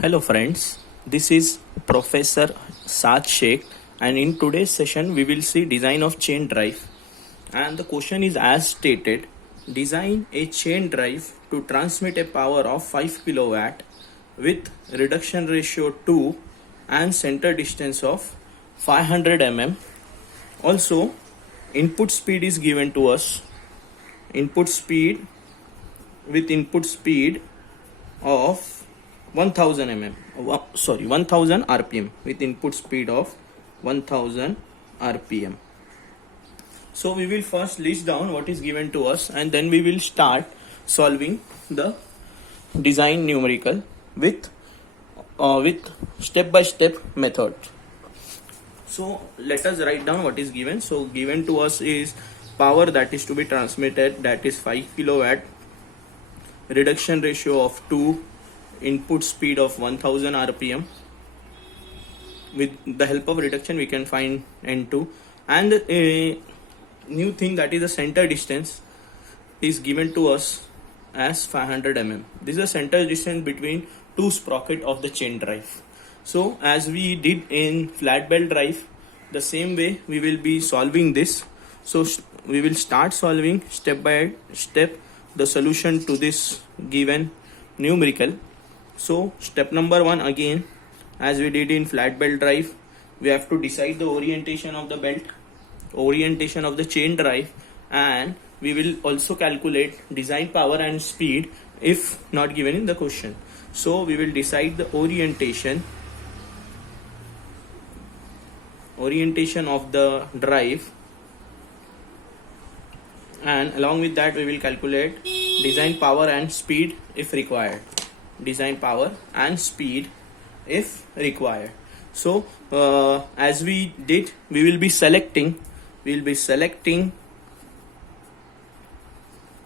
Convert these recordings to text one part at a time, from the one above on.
Hello friends, this is Professor Saad Sheikh, and in today's session we will see design of chain drive, and the question is as stated: design a chain drive to transmit a power of 5 kilowatt with reduction ratio 2 and center distance of 500 mm. Also, input speed is given to us. Input speed with input speed of 1000 1000 rpm with input speed of 1000 rpm. So we will first list down what is given to us, and then we will start solving the design numerical with step by step method. So let us write down what is given. So given to us is power that is to be transmitted, that is 5 kilowatt, reduction ratio of 2, input speed of 1000 rpm. With the help of reduction we can find n2, and a new thing, that is the center distance, is given to us as 500 mm. This is the center distance between two sprocket of the chain drive. So as we did in flat belt drive, the same way we will be solving this. So we will start solving step by step the solution to this given numerical. So step number 1, again as we did in flat belt drive, we have to decide the orientation of the belt, orientation of the chain drive, and we will also calculate design power and speed if not given in the question. So we will decide the orientation of the drive, and along with that we will calculate design power and speed if required. Design power and speed if required. So as we did, we will be selecting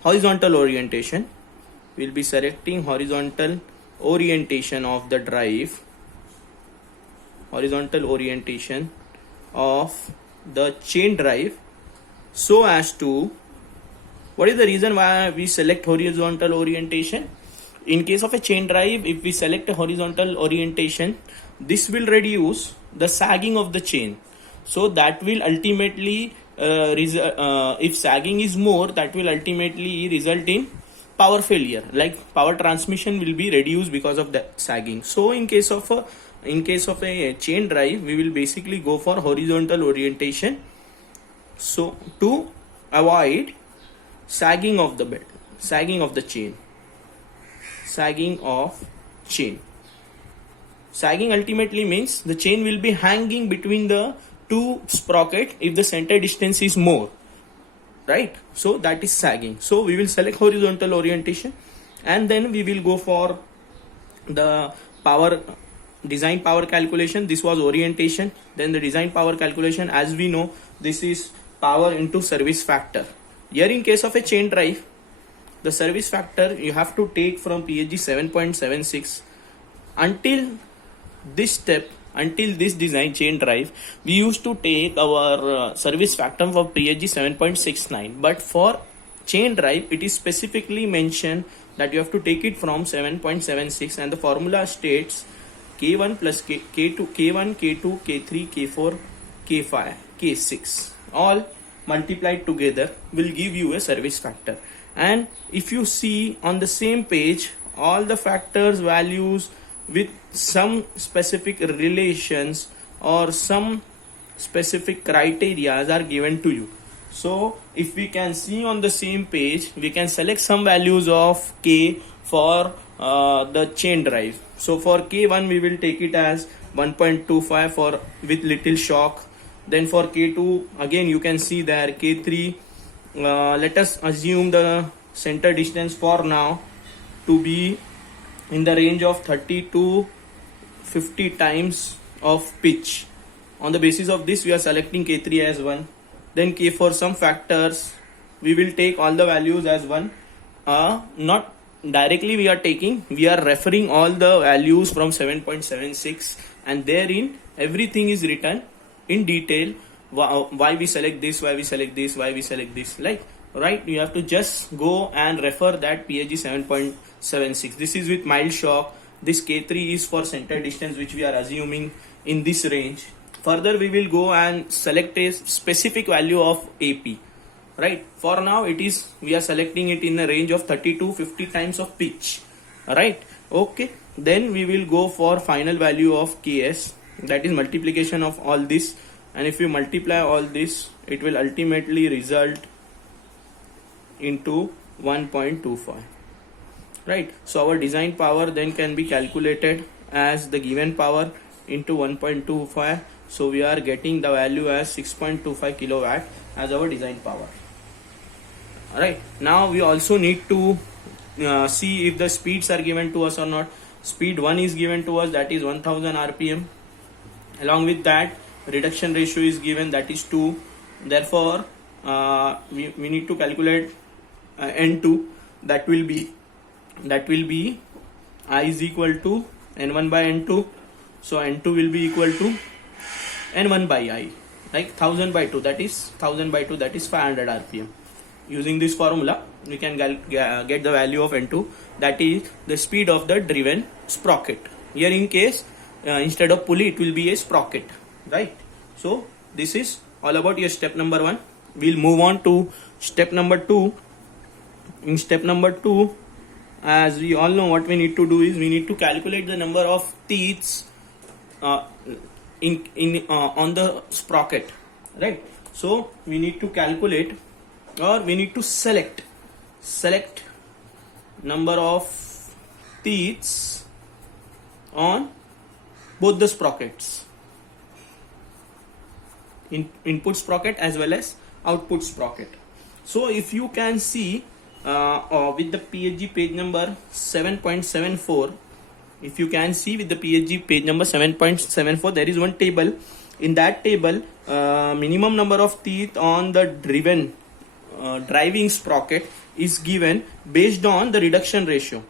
horizontal orientation. We'll be selecting horizontal orientation of the drive, horizontal orientation of the chain drive, so as to, what is the reason why we select horizontal orientation? In case of a chain drive, if we select a horizontal orientation, this will reduce the sagging of the chain. So that will ultimately if sagging is more, that will ultimately result in power failure, like power transmission will be reduced because of that sagging. So in case of a chain drive, we will basically go for horizontal orientation, so to avoid sagging of the belt, sagging of chain. Sagging ultimately means the chain will be hanging between the two sprocket if the center distance is more, right? So that is sagging. So we will select horizontal orientation, and then we will go for the design power calculation. This was orientation. Then the design power calculation, as we know, this is power into service factor. Here in case of a chain drive, the service factor you have to take from PSG 7.76. Until this step, until this design chain drive, we used to take our service factor for PSG 7.69. But for chain drive, it is specifically mentioned that you have to take it from 7.76, and the formula states K1 plus K2, K1, K2, K3, K4, K5, K6, all multiplied together will give you a service factor. And if you see on the same page, all the factors values with some specific relations or some specific criteria are given to you. So if we can see on the same page, we can select some values of K for the chain drive. So for K1 we will take it as 1.25 for with little shock. Then for K2, again you can see there, K3, let us assume the center distance for now to be in the range of 30 to 50 times of pitch. On the basis of this, we are selecting K3 as 1. Then K, for some factors, we will take all the values as 1. Not directly we are referring all the values from 7.76, and therein everything is written in detail, why we select this, why we select this, why we select this, like, right? You have to just go and refer that PSG 7.76. This is with mild shock, This K3 is for center distance, which we are assuming in this range. Further, we will go and select a specific value of AP. Right, for now it is, we are selecting it in a range of 30 to 50 times of pitch. Right, okay, then we will go for final value of KS, that is multiplication of all this, and if you multiply all this, it will ultimately result into 1.25. Right, so our design power then can be calculated as the given power into 1.25. So we are getting the value as 6.25 kilowatt as our design power. Alright, now we also need to see if the speeds are given to us or not. Speed 1 is given to us, that is 1000 rpm. Along with that, reduction ratio is given, that is 2. Therefore we need to calculate N2, that will be I is equal to N1 by N2. So N2 will be equal to N1 by I, like 1000 by 2, that is 1000 by 2, that is 500 rpm. Using this formula, we can get the value of N2, that is the speed of the driven sprocket. Here in case, instead of pulley, it will be a sprocket, right? So this is all about your step number 1. We'll move on to step number 2. In step number 2, as we all know, what we need to do is we need to calculate the number of teeths on the sprocket, right? So we need to calculate, or we need to select number of teeths on both the sprockets, input sprocket as well as output sprocket. So if you can see with the PHG page number 7.74, if you can see with the PHG page number 7.74, there is one table. In that table, minimum number of teeth on the driving sprocket is given based on the reduction ratio.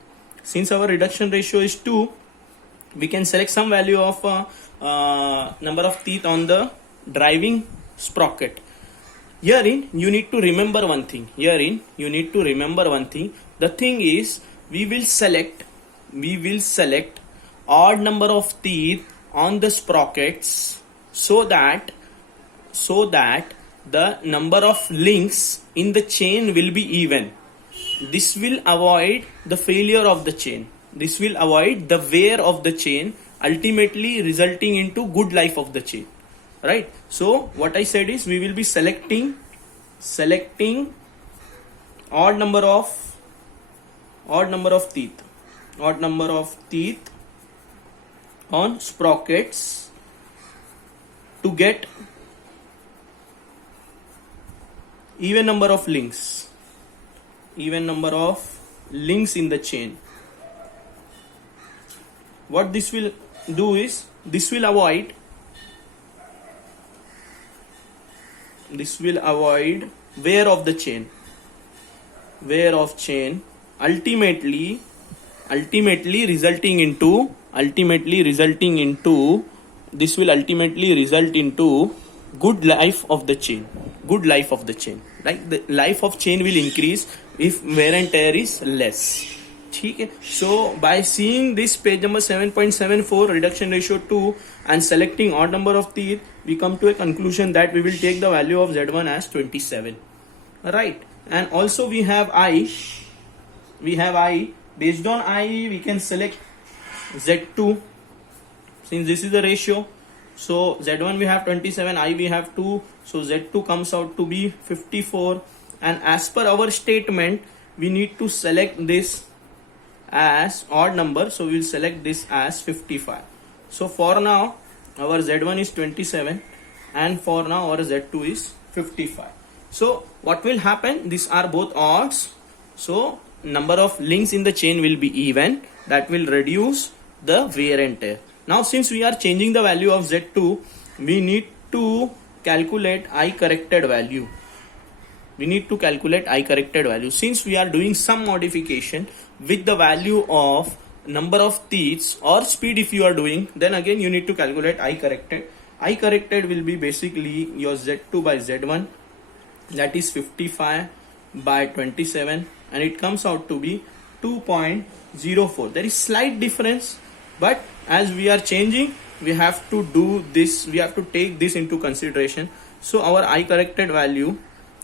Since our reduction ratio is 2, we can select some value of number of teeth on the driving sprocket. Herein you need to remember one thing. The thing is, we will select odd number of teeth on the sprockets so that the number of links in the chain will be even. This will avoid the failure of the chain. This will avoid the wear of the chain, ultimately resulting into good life of the chain. Right? So what I said is, we will be selecting odd number of teeth on sprockets to get even number of links in the chain. What this will do is, this will avoid wear of the chain, ultimately resulting into good life of the chain. Like the life of chain will increase if wear and tear is less. So by seeing this page number 7.74, reduction ratio 2, and selecting odd number of teeth, we come to a conclusion that we will take the value of Z1 as 27. Right, and also we have I. Based on I, we can select Z2, since this is the ratio. So Z1 we have 27, I we have 2, so Z2 comes out to be 54. And as per our statement, we need to select this as odd number, so we will select this as 55. So for now our Z1 is 27, and for now our Z2 is 55. So what will happen, these are both odds, so number of links in the chain will be even. That will reduce the wear and tear. Now since we are changing the value of Z2, we need to calculate I corrected value. Since we are doing some modification with the value of number of teeths or speed, if you are doing, then again you need to calculate I corrected. I corrected will be basically your Z2 by Z1, that is 55 by 27, and it comes out to be 2.04. There is slight difference, but as we are changing, we have to do this, we have to take this into consideration. So our I corrected value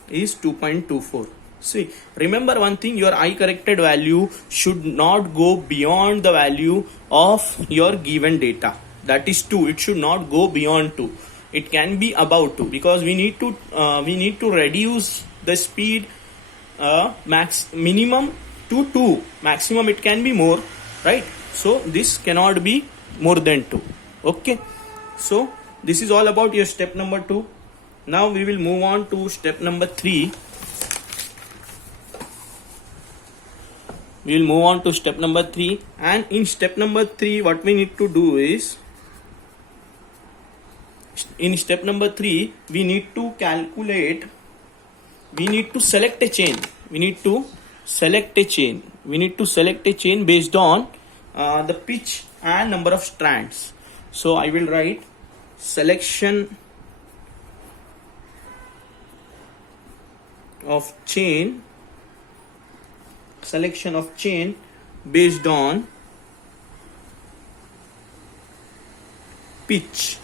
is 2.24. See, remember one thing, your I corrected value should not go beyond the value of your given data, that is 2. It should not go beyond 2. It can be above 2, because we need to reduce the speed minimum to 2, maximum it can be more, right? So this cannot be more than 2. Okay, so this is all about your step number 2. Now we will move on to step number 3. We will move on to step number 3, and in step number 3 what we need to do is, in step number 3 we need to calculate, we need to select a chain, we need to select a chain based on the pitch and number of strands. So I will write selection of chain based on pitch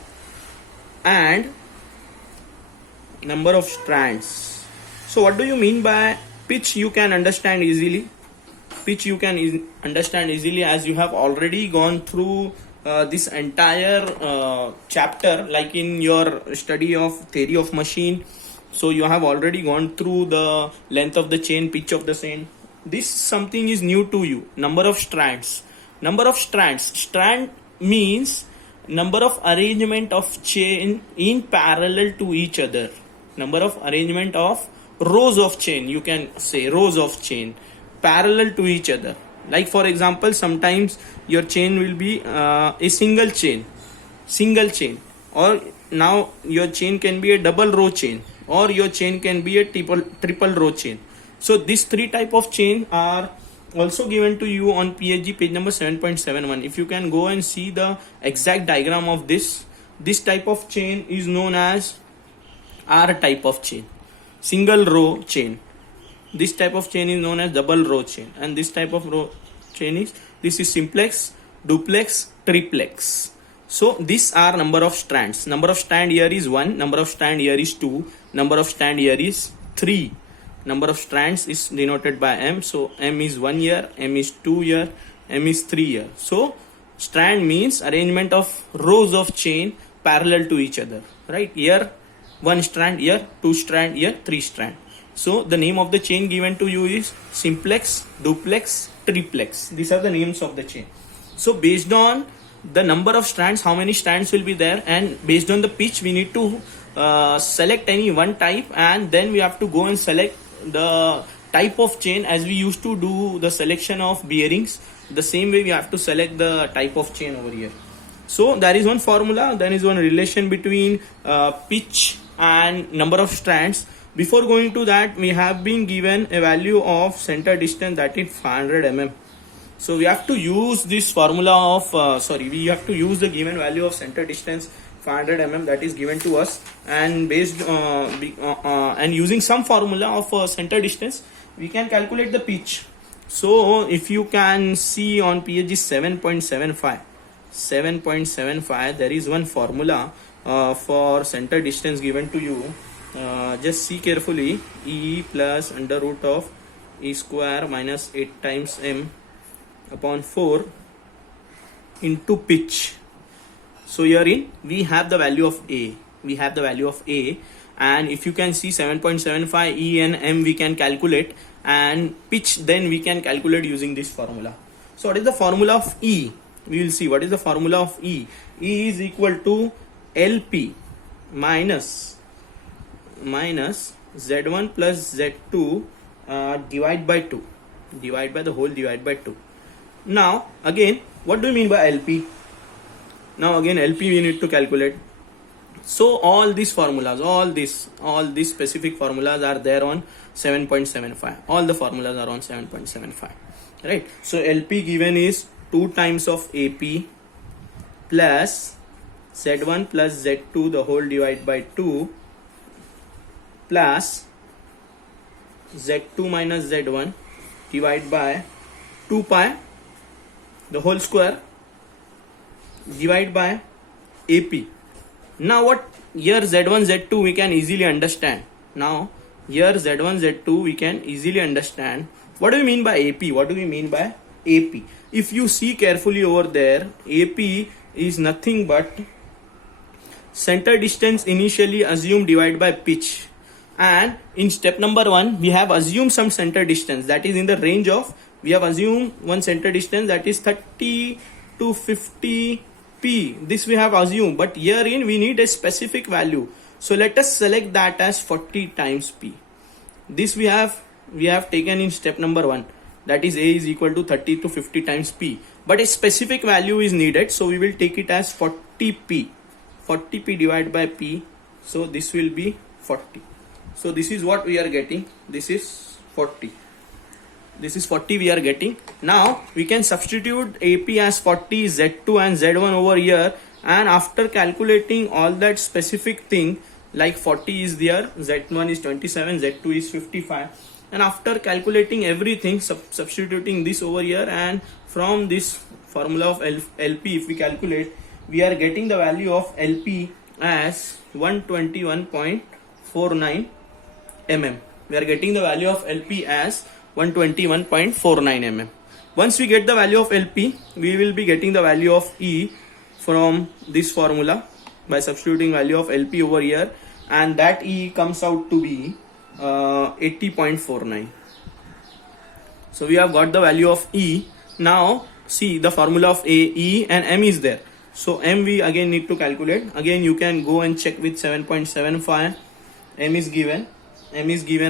and number of strands. So what do you mean by pitch? You can understand easily. Pitch you can understand easily, as you have already gone through this entire chapter, like in your study of theory of machine. So you have already gone through the length of the chain, pitch of the chain. This something is new to you. Number of strands. Strand means number of arrangement of chain in parallel to each other. Number of arrangement of rows of chain, you can say rows of chain parallel to each other. Like for example, sometimes your chain will be a single chain, or now your chain can be a double row chain, or your chain can be a triple row chain. So these 3 type of chain are also given to you on PhD page number 7.71. If you can go and see the exact diagram of this type of chain is known as R type of chain, single row chain. This type of chain is known as double row chain, and this type of row chain is simplex, duplex, triplex. So these are number of strands. Number of strand here is 1, number of strand here is 2, number of strand here is 3. Number of strands is denoted by M. So M is 1 here, M is 2 here, M is 3 here. So strand means arrangement of rows of chain parallel to each other, right? Here 1 strand, here 2 strand, here 3 strand. So the name of the chain given to you is simplex, duplex, triplex. These are the names of the chain. So based on the number of strands, how many strands will be there, and based on the pitch, we need to select any one type, and then we have to go and select the type of chain as we used to do the selection of bearings. The same way we have to select the type of chain over here. So there is one formula, there is one relation between pitch and number of strands. Before going to that, we have been given a value of center distance, that is 500 mm. So we have to use this formula of we have to use the given value of center distance 500 mm that is given to us, and based and using some formula of center distance, we can calculate the pitch. So if you can see on PhD 7.75, there is one formula for center distance given to you. Just see carefully, E plus under root of E square minus 8 times M upon 4 into pitch. So herein we have the value of A. And if you can see 7.75, E and M we can calculate, and pitch then we can calculate using this formula. So what is the formula of E? We will see what is the formula of E. E is equal to LP minus Z1 plus Z2 divide by the whole divide by 2. Now again, what do you mean by LP? Now again, LP we need to calculate. So all these formulas, all these specific formulas are there on 7.75. All the formulas are on 7.75, right? So LP given is 2 times of AP plus Z1 plus Z2 the whole divide by 2 plus Z2 minus Z1 divide by 2 pi the whole square divide by AP. Now what here Z1 Z2 we can easily understand. Now here Z1 Z2 we can easily understand. What do we mean by AP? What do we mean by AP? If you see carefully over there, AP is nothing but center distance initially assumed divided by pitch. And in step number 1 we have assumed some center distance that is in the range of, we have assumed one center distance that is 30 to 50 p. This we have assumed, but herein we need a specific value. So let us select that as 40 times p. This we have taken in step number 1, that is A is equal to 30 to 50 times p, but a specific value is needed, so we will take it as 40p. 40p divided by p, so this will be 40. So this is what we are getting. This is 40. This is 40 we are getting. Now we can substitute AP as 40, Z2 and Z1 over here, and after calculating all that specific thing, like 40 is there, Z1 is 27, Z2 is 55, and after calculating everything, substituting this over here, and from this formula of LP if we calculate, we are getting the value of LP as 121.49 mm. We are getting the value of LP as 121.49 mm. Once we get the value of LP, we will be getting the value of E from this formula by substituting value of LP over here, and that E comes out to be 80.49. So we have got the value of E. Now see, the formula of A, E and M is there. So M we again need to calculate. Again you can go and check with 7.75. M is given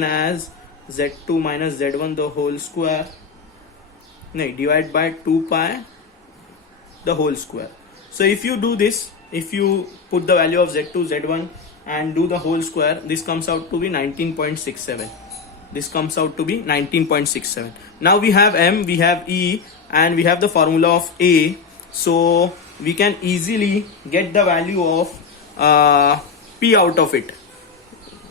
as Z2 minus Z1 the whole square, divide by 2 pi the whole square. So if you do this, if you put the value of Z2 Z1 and do the whole square, this comes out to be 19.67. This comes out to be 19.67. Now we have M, we have E, and we have the formula of A, so we can easily get the value of P out of it,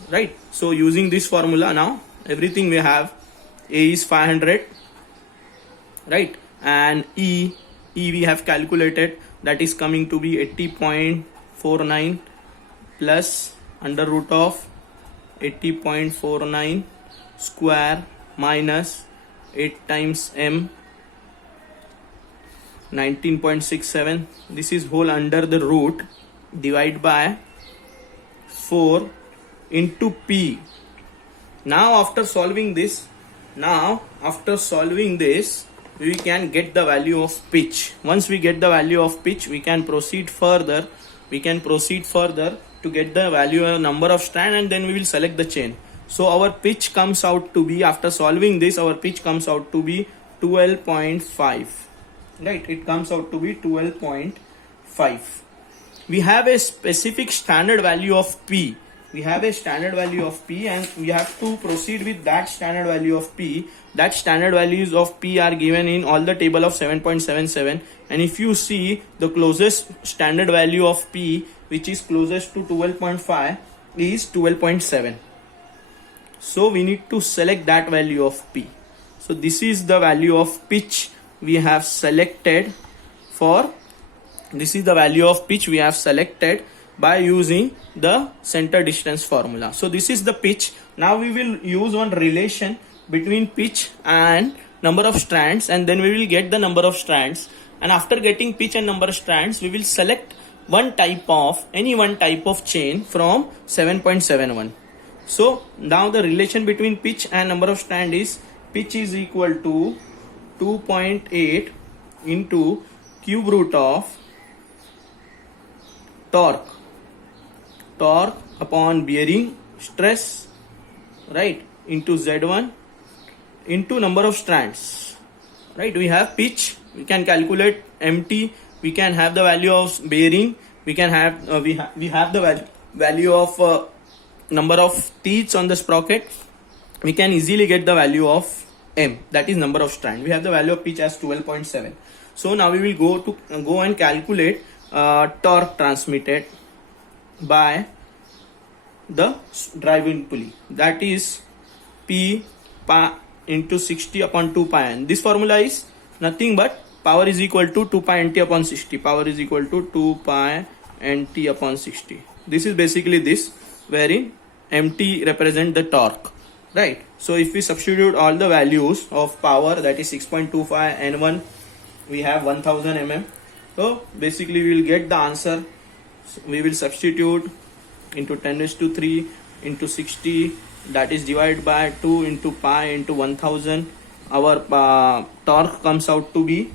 right? So using this formula, now everything we have, A is 500, right, and E we have calculated, that is coming to be 80.49 plus under root of 80.49 square minus 8 times M, 19.67. This is whole under the root, divide by 4 into P. Now after solving this, we can get the value of pitch. Once we get the value of pitch, we can proceed further. To get the value of number of strand, and then we will select the chain. So our pitch comes out to be, after solving this, our pitch comes out to be 12.5. Right, it comes out to be 12.5. We have a specific standard value of P. And we have to proceed with that standard value of P. That standard values of P are given in all the table of 7.77, and if you see, the closest standard value of P, which is closest to 12.5, is 12.7. So we need to select that value of P. So this is the value of pitch we have selected by using the center distance formula. So this is the pitch. Now we will use one relation between pitch and number of strands, and then we will get the number of strands, and after getting pitch and number of strands, we will select any one type of chain from 7.71. So now the relation between pitch and number of strand is, pitch is equal to 2.8 into cube root of torque upon bearing stress, right, into Z1 into number of strands, right? We have pitch, we can calculate MT, we can have the value of bearing, we can have we have the value of number of teeth on the sprocket. We can easily get the value of M, that is number of strand. We have the value of pitch as 12.7. So now we will go and calculate torque transmitted by the driving pulley, that is P pi into 60 upon 2 pi n. This formula is nothing but power is equal to 2 pi nt upon 60. Power is equal to 2 pi nt upon 60. This is basically this, wherein mt represent the torque, right? So if we substitute all the values of power, that is 6.25 n1, we have 1000 mm. So basically we will get the answer. So we will substitute into 10 raised to 3 into 60, that is divided by 2 into pi into 1000. Our torque comes out to be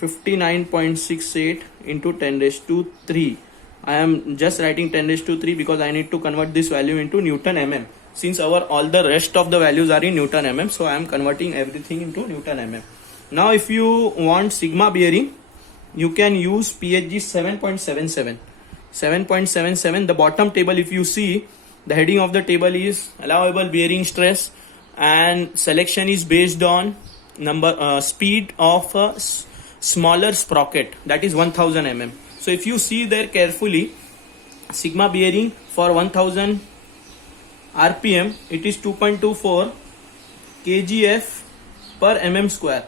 59.68 into 10 raised to 3. I am just writing 10 raised to 3 because I need to convert this value into Newton mm. Since all the rest of the values are in Newton mm, so I am converting everything into Newton mm. Now if you want sigma bearing, you can use PHG 7.77. 7.77, the bottom table, if you see, the heading of the table is allowable bearing stress, and selection is based on speed of a smaller sprocket, that is 1000 mm. So if you see there carefully, sigma bearing for 1000 rpm, it is 2.24 kgf per mm square.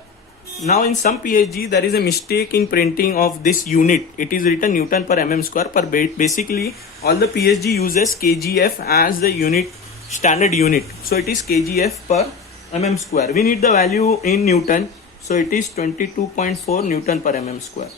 Now in some PHG there is a mistake in printing of this unit. It is written Newton per mm square, but basically all the PHG uses kgf as the unit, standard unit. So it is kgf per mm square. We need the value in Newton, so it is 22.4 Newton per mm square.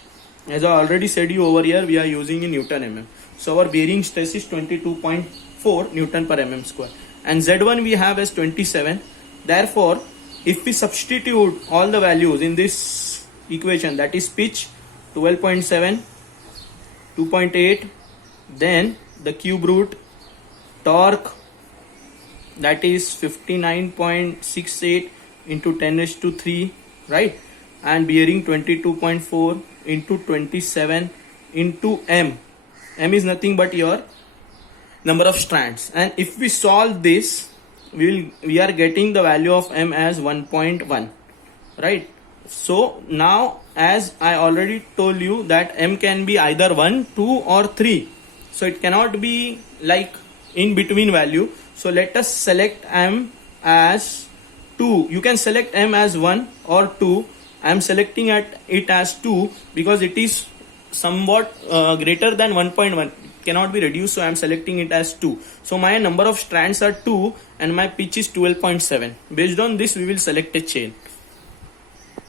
As I already said you over here, we are using in Newton mm. So our bearing stress is 22.4 Newton per mm square, and Z1 we have as 27. Therefore if we substitute all the values in this equation, that is pitch 12.7, 2.8, then the cube root, torque, that is 59.68 into 10 raised to 3, right? And bearing 22.4 into 27 into m. M is nothing but your number of strands. And if we solve this, we are getting the value of m as 1.1, right? So now, as I already told you, that m can be either 1, 2 or 3. So it cannot be like in between value. So let us select m as 2. You can select m as 1 or 2. I am selecting it as 2 because it is somewhat greater than 1.1. Cannot be reduced, so I am selecting it as 2. So my number of strands are 2 and my pitch is 12.7. Based on this, we will select a chain.